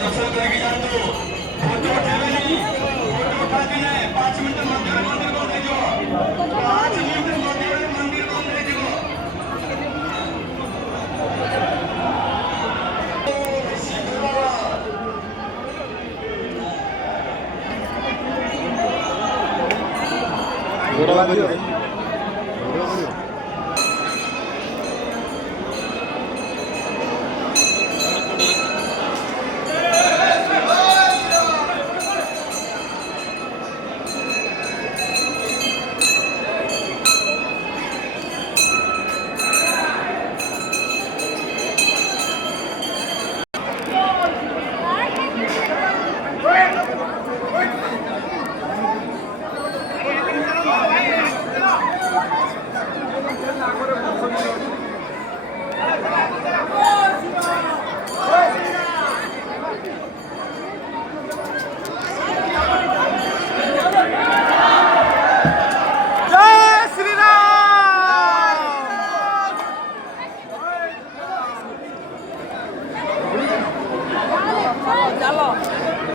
दसरा करके जान दो फोटो उठावे नहीं फोटो उठा के नहीं 5 मिनट मंदिर को देखो 5 मिनट मंदिर को देखो धन्यवाद।